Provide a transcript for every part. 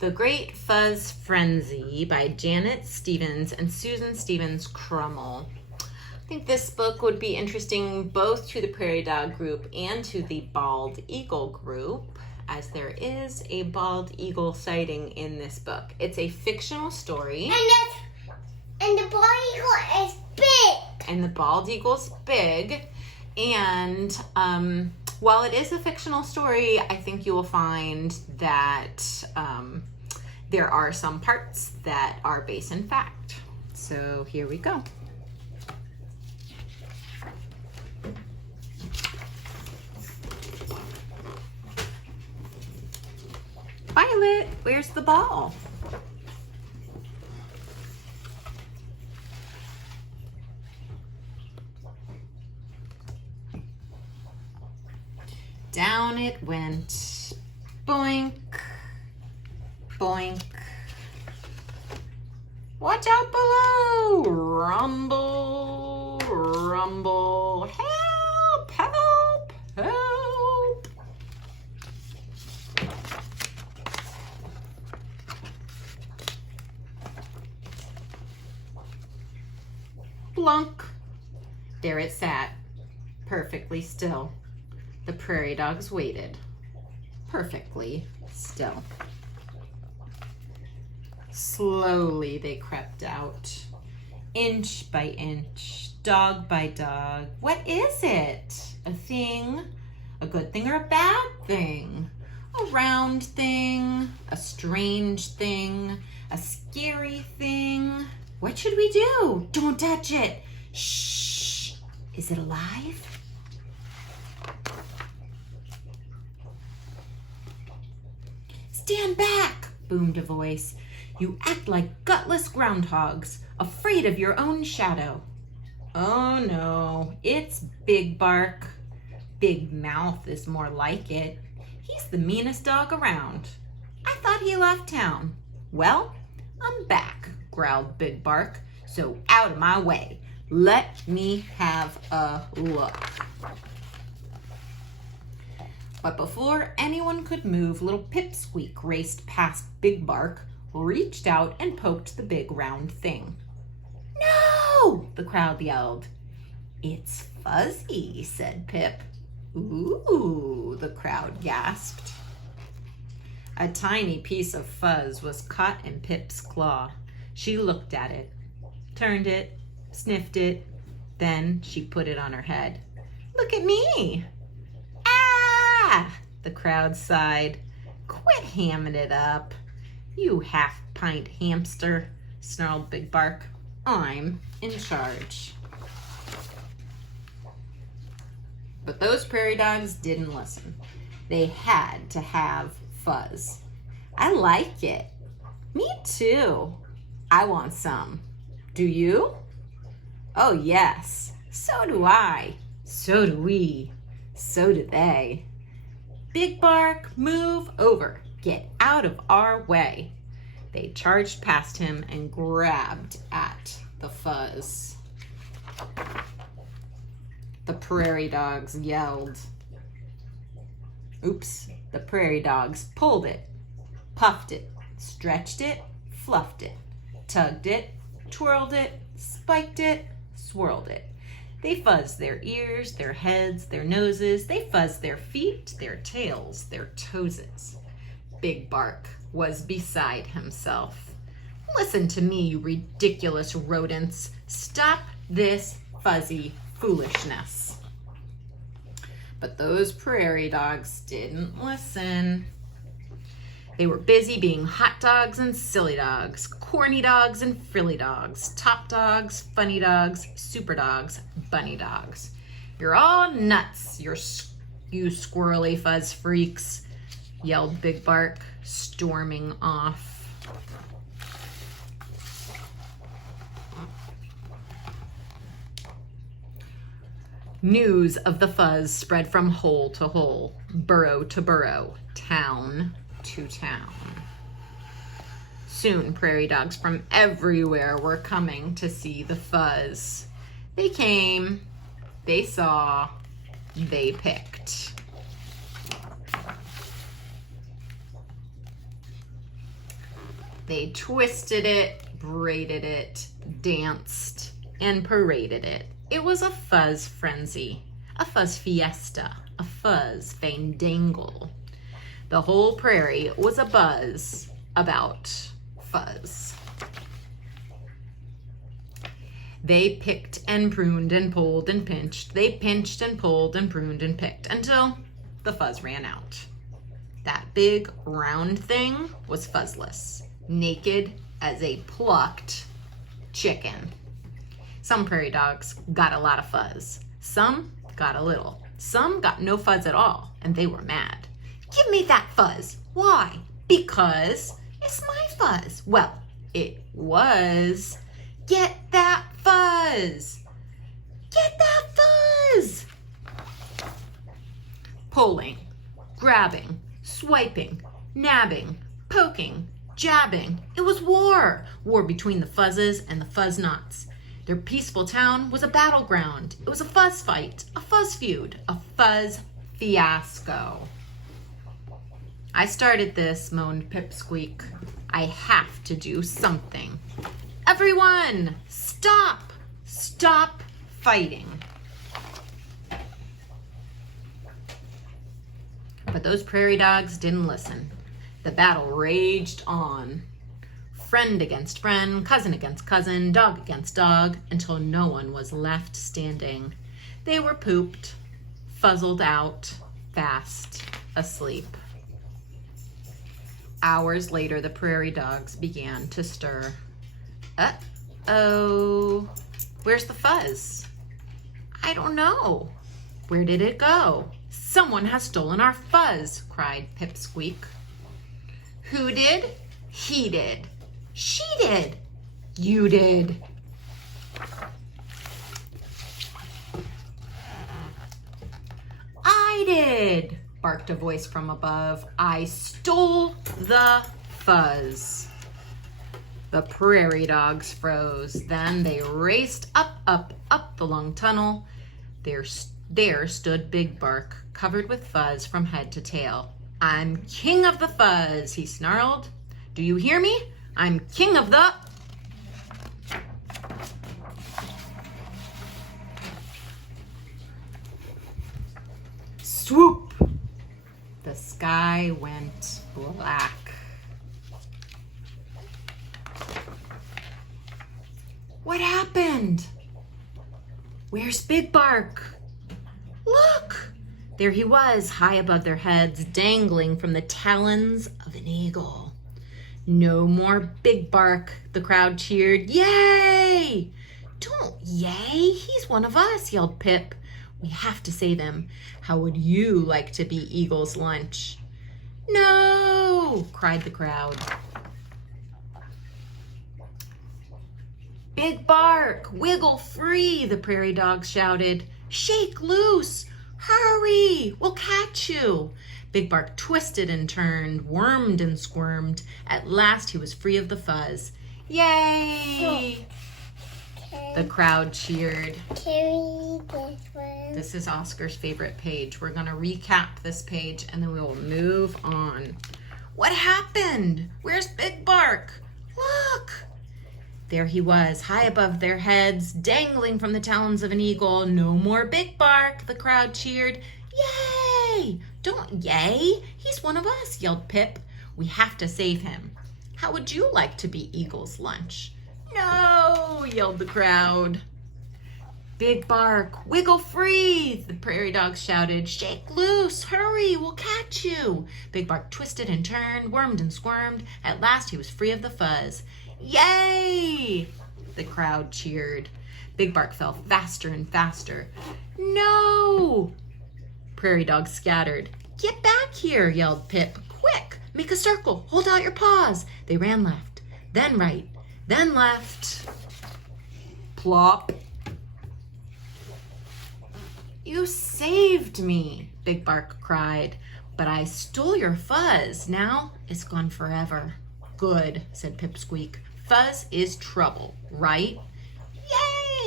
The Great Fuzz Frenzy by Janet Stevens and Susan Stevens Crummell. I think this book would be interesting both to the prairie dog group and to the bald eagle group, as there is a bald eagle sighting in this book. It's a fictional story. And the bald eagle is big. And the bald eagle's big. And while it is a fictional story, I think you will find that there are some parts that are based in fact. So here we go. Violet, where's the ball? Down it went. Boink, boink. Watch out below. Rumble, rumble. Help, help, help. Blunk. There it sat, perfectly still. The prairie dogs waited, perfectly still. Slowly they crept out, inch by inch, dog by dog. What is it? A thing? A good thing or a bad thing? A round thing? A strange thing? A scary thing? What should we do? Don't touch it. Shh. Is it alive? Stand back, boomed a voice. You act like gutless groundhogs, afraid of your own shadow. Oh no, it's Big Bark. Big Mouth is more like it. He's the meanest dog around. I thought he left town. Well, I'm back, growled Big Bark. So out of my way. Let me have a look. But before anyone could move, little Pipsqueak raced past Big Bark, reached out and poked the big round thing. No! The crowd yelled. It's Fuzzy, said Pip. Ooh, the crowd gasped. A tiny piece of fuzz was caught in Pip's claw. She looked at it, turned it, sniffed it, then she put it on her head. Look at me! Ah! The crowd sighed. Quit hamming it up. You half-pint hamster, snarled Big Bark. I'm in charge. But those prairie dogs didn't listen. They had to have Fuzz. I like it. Me too. I want some. Do you? Oh yes. So do I. So do we. So do they. Big Bark, move over. Get out of our way. They charged past him and grabbed at the fuzz. The prairie dogs yelled. Oops. The prairie dogs pulled it, puffed it, stretched it, fluffed it, tugged it, twirled it, spiked it, swirled it. They fuzzed their ears, their heads, their noses. They fuzzed their feet, their tails, their toeses. Big Bark was beside himself. Listen to me, you ridiculous rodents. Stop this fuzzy foolishness. But those prairie dogs didn't listen. They were busy being hot dogs and silly dogs, corny dogs and frilly dogs, top dogs, funny dogs, super dogs, bunny dogs. You're all nuts, you squirrely fuzz freaks, yelled Big Bark, storming off. News of the fuzz spread from hole to hole, burrow to burrow, town to town. Soon prairie dogs from everywhere were coming to see the fuzz. They came, they saw, they picked. They twisted it, braided it, danced, and paraded it. It was a fuzz frenzy, a fuzz fiesta, a fuzz fandangle. The whole prairie was abuzz about fuzz. They picked and pruned and pulled and pinched. They pinched and pulled and pruned and picked until the fuzz ran out. That big round thing was fuzzless, naked as a plucked chicken. Some prairie dogs got a lot of fuzz. Some got a little. Some got no fuzz at all, and they were mad. Give me that fuzz. Why? Because it's my fuzz. Well, it was. Get that fuzz. Get that fuzz. Pulling, grabbing, swiping, nabbing, poking, jabbing. It was war. War between the fuzzes and the fuzz knots. Their peaceful town was a battleground. It was a fuzz fight, a fuzz feud, a fuzz fiasco. I started this, moaned Pipsqueak. I have to do something. Everyone, stop! Stop fighting. But those prairie dogs didn't listen. The battle raged on. Friend against friend, cousin against cousin, dog against dog, until no one was left standing. They were pooped, fuzzled out, fast asleep. Hours later, the prairie dogs began to stir. Uh-oh, where's the fuzz? I don't know. Where did it go? Someone has stolen our fuzz, cried Pipsqueak. Who did? He did. She did. You did. I did, barked a voice from above. I stole the fuzz. The prairie dogs froze. Then they raced up the long tunnel. There stood Big Bark, covered with fuzz from head to tail. I'm king of the fuzz, he snarled. Do you hear me? I'm king of the... Swoop! The sky went black. What happened? Where's Big Bark? Look! There he was, high above their heads, dangling from the talons of an eagle. No more Big Bark, the crowd cheered. Yay! Don't yay, he's one of us, yelled Pip. We have to save him. How would you like to be Eagle's lunch? No, cried the crowd. Big Bark, wiggle free, the prairie dogs shouted. Shake loose, hurry, we'll catch you. Big Bark twisted and turned, wormed and squirmed. At last he was free of the fuzz. Yay! The crowd cheered. This is Oscar's favorite page. We're going to recap this page and then we will move on. What happened? Where's Big Bark? Look! There he was, high above their heads, dangling from the talons of an eagle. No more Big Bark, the crowd cheered. Yay! Don't yay, he's one of us, yelled Pip. We have to save him. How would you like to be Eagle's lunch? No, yelled the crowd. Big Bark, wiggle free, the prairie dogs shouted. Shake loose, hurry, we'll catch you. Big Bark twisted and turned, wormed and squirmed. At last he was free of the fuzz. Yay! The crowd cheered. Big Bark fell faster and faster. No! Prairie dogs scattered. Get back here, yelled Pip. Quick, make a circle, hold out your paws. They ran left, then right, then left. Plop. You saved me, Big Bark cried, but I stole your fuzz. Now it's gone forever. Good, said Pipsqueak. Fuzz is trouble, right?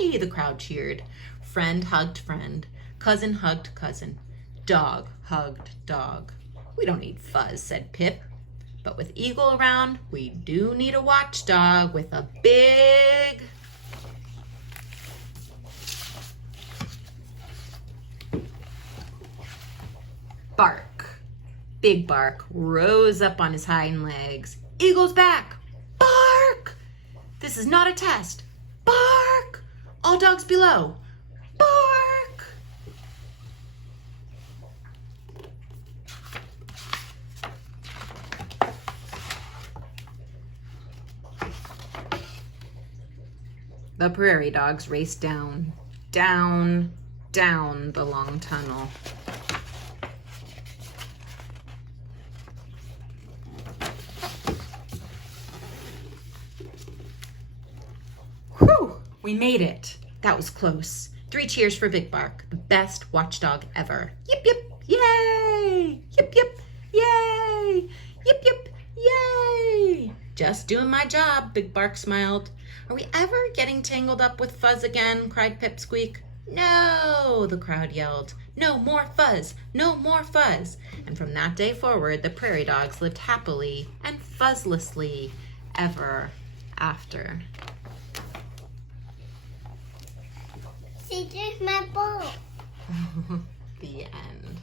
Yay! The crowd cheered. Friend hugged friend. Cousin hugged cousin. Dog hugged dog. We don't need fuzz, said Pip. But with Eagle around, we do need a watchdog with a big bark. Big Bark rose up on his hind legs. Eagle's back. Bark! This is not a test. Bark! All dogs below. Bark! The prairie dogs raced down, down, down the long tunnel. Whew, we made it. That was close. 3 cheers for Big Bark, the best watchdog ever. Yip, yip, yay! Yip, yip, yay! Yip, yip, yay! Just doing my job, Big Bark smiled. Are we ever getting tangled up with Fuzz again? Cried Pipsqueak. No, the crowd yelled. No more Fuzz, no more Fuzz. And from that day forward, the prairie dogs lived happily and fuzzlessly ever after. See, there's my ball. The end.